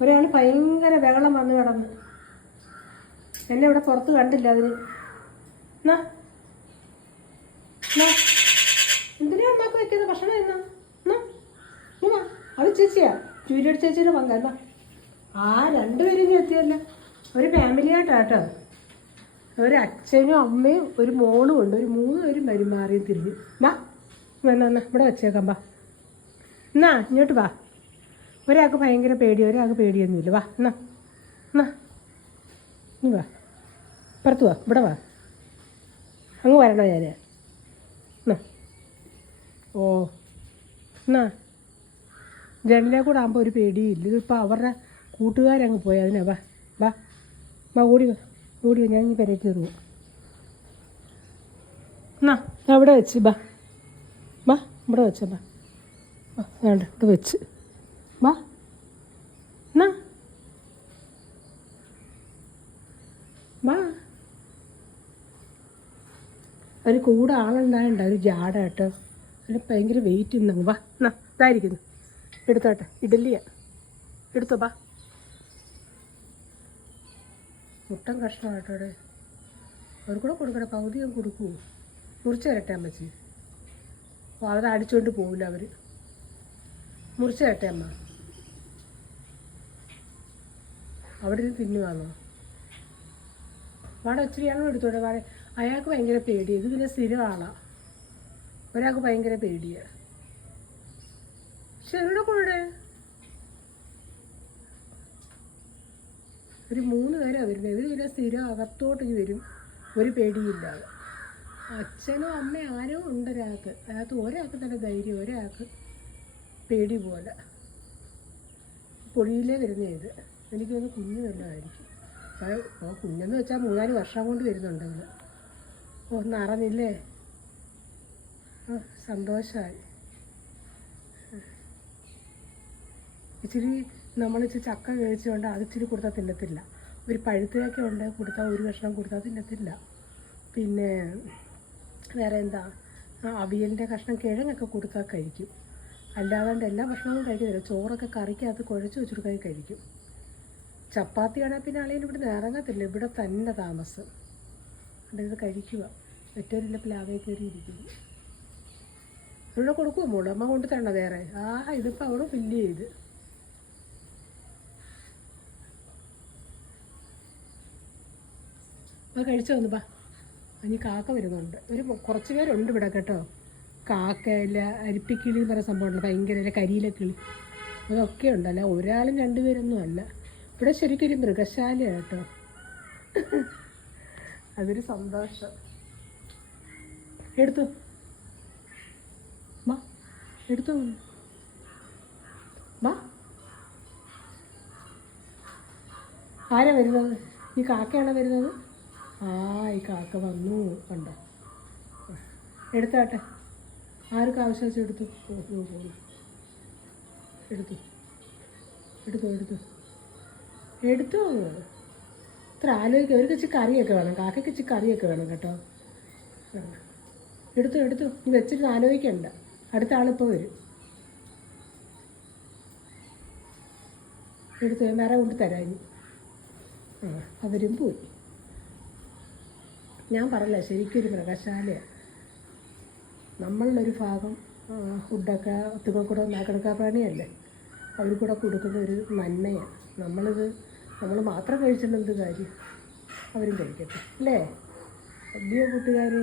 ഒരാൾ ഭയങ്കര ബഹളം വന്ന് കിടന്ന് എന്നെ ഇവിടെ പുറത്ത് കണ്ടില്ല. അതിന് എന്നാ എന്തിനാ ഉണ്ടാക്കി വെക്കുന്നത് ഭക്ഷണം? എന്നാ അത് ചേച്ചിയാ, ജൂലിയറ്റ് ചേച്ചിയുടെ പങ്ക. എന്നാ രണ്ടുപേരും എത്തിയല്ല, ഒരു ഫാമിലി ആയിട്ടാട്ടോ. ഒരു അച്ഛനും അമ്മയും ഒരു മോളും ഉണ്ട്. ഒരു 3 പേരും പെരുമാറിയും തിരിഞ്ഞു. എന്നാ ഇവിടെ വെച്ചേക്കാം. എന്നാ ഇങ്ങോട്ട് വാ. ഒരാൾക്ക് ഭയങ്കര പേടി, ഒരാൾക്ക് പേടിയൊന്നുമില്ല. എന്നാ നീ വാ, പുറത്ത് വാ, ഇവിടെ വാ. അങ്ങ് വരണോ ഞാൻ? എന്നാ ജനലിലെ കൂടെ ആകുമ്പോൾ ഒരു പേടിയില്ല. ഇതിപ്പോൾ അവരുടെ കൂട്ടുകാരങ്ങ് പോയി. അതിനാ വാ ഓടി ഞാൻ ഈ പെരയ്ക്ക് കയറുക. എന്നാ ഇവിടെ വെച്ച് ഇവിടെ വെച്ച വേണ്ട ഇവിടെ വെച്ച് എന്നാ ഒരു കൂടെ ആളുണ്ടായണ്ട, ഒരു ജാട കേട്ടോ. അതിന് ഭയങ്കര വെയിറ്റ് ഇന്നങ്ങ്. എന്നാ ഇതായിരിക്കുന്നു, എടുത്തോട്ടെ. ഇഡലിയാ, എടുത്തോ. മുട്ടൻ കഷ്ണമായിട്ടോടെ അവർ കൂടെ കൊടുക്കട്ടെ. പകുതി ഞാൻ കൊടുക്കൂ, മുറിച്ച് തരട്ടെ അമ്മച്ചി. അപ്പോൾ അത് അടിച്ചുകൊണ്ട് പോവില്ല അവർ. മുറിച്ച് തരട്ടെ അമ്മ. അവിടെ നിന്ന് തിന്നുവാന്നോ? ഇച്ചിരി ഞങ്ങൾ എടുത്തോട്ടെ. അയാൾക്ക് ഭയങ്കര പേടിയാണ്. ഇത് പിന്നെ സ്ഥിരം ആളാണ്. ഒരാൾക്ക് ഭയങ്കര പേടിയാണ്. പക്ഷെ എവിടെ കൂടെ ഒരു 3 പേരാണ് വരുന്നത്. ഇവർ പിന്നെ സ്ഥിരം അകത്തോട്ട് വരും, ഒരു പേടിയില്ലാതെ. അച്ഛനും അമ്മയും ആരോ ഉണ്ട് ഒരാൾക്ക് തന്നെ ധൈര്യം, ഒരാൾക്ക് പേടി പോലെ. പൊടിയിലേ വരുന്നേ ഇത്. എനിക്കൊന്ന് കുഞ്ഞു വല്ലതായിരിക്കും. കുഞ്ഞെന്ന് വെച്ചാൽ 3-4 വർഷം കൊണ്ട് വരുന്നുണ്ടെങ്കിൽ. നിറഞ്ഞില്ലേ? സന്തോഷമായി. ഇച്ചിരി നമ്മളിച്ചിരി ചക്ക കഴിച്ചുകൊണ്ട് അത് ഇച്ചിരി കൊടുത്താൽ തിന്നത്തില്ല. ഒരു പഴുത്തയൊക്കെ ഉണ്ട് കൊടുത്താൽ, ഒരു കഷ്ണം കൊടുത്താൽ തിന്നത്തില്ല. പിന്നെ വേറെ എന്താ, അവിയലിൻ്റെ കഷ്ണം കിഴങ്ങൊക്കെ കൊടുത്താൽ കഴിക്കും. അല്ലാതെ എല്ലാ ഭക്ഷണവും കഴിക്കുന്നില്ല. ചോറൊക്കെ കറിക്കകത്ത് കുഴച്ച് വെച്ചെടുക്കാൻ കഴിക്കും. ചപ്പാത്തിയാണെങ്കിൽ പിന്നെ ആളെയും ഇവിടെ ഇറങ്ങത്തില്ല, ഇവിടെ തന്നെ താമസം. ഇത് കഴിക്കുക. മറ്റൊരില്ല പ്ലാവേ കയറി ഇരിക്കുന്നു. ഇവിടെ കൊടുക്കുമോ മോള്? അമ്മ കൊണ്ട് തരണ വേറെ? ഇതിപ്പോൾ അവിടെ ഫില്ല് ചെയ്ത്. കഴിച്ചു വന്നു. ഇനി കാക്ക വരുന്നുണ്ട്. കുറച്ച് പേരുണ്ട് ഇവിടെ കേട്ടോ. കാക്കയില്ല, അരിപ്പിക്കിളി എന്ന് പറയുന്ന സംഭവമുണ്ട്, ഭയങ്കര കരിയിലെ കിളി. അതൊക്കെ ഉണ്ടല്ല, ഒരാളും 2 പേരൊന്നും അല്ല. ഇവിടെ ശരിക്കും ഒരു മൃഗശാല കേട്ടോ. അതൊരു സന്തോഷം. എടുത്തു ആരാ വരുന്നത്? ഈ കാക്കയാണോ വരുന്നത്? ഈ കാക്ക വന്നു കണ്ടോ. എടുത്താട്ടെ, ആർക്ക് ആവശ്യം വെച്ച് എടുത്തു. എടുത്തു. ഇത്ര ആലോചിക്കുക. അവർക്ക് ഇച്ചിരി കറിയൊക്കെ വേണം, കാക്കയ്ക്ക് ഇച്ചിരി കറിയൊക്കെ വേണം കേട്ടോ. എടുത്തു. നീ വെച്ചിട്ട് ആലോചിക്കണ്ട. അടുത്ത ആളിപ്പോൾ വരും. എടുത്തു, വേറെ കൊണ്ട് തരാം. അവരും പോയി. ഞാൻ പറയില്ല, ശരിക്കൊരു മൃഗശാലയാണ്. നമ്മളിലൊരു ഭാഗം ഫുഡൊക്കെ ഒത്തുകൂടെ നാക്കെടുക്കാപ്രാണിയല്ലേ, അവർ കൂടെ കൊടുക്കുന്ന ഒരു നന്മയാണ്. നമ്മൾ മാത്രം കഴിച്ചിട്ട് എന്ത് കാര്യം? അവരും കഴിക്കട്ടെ അല്ലേ? വലിയ കൂട്ടുകാർ.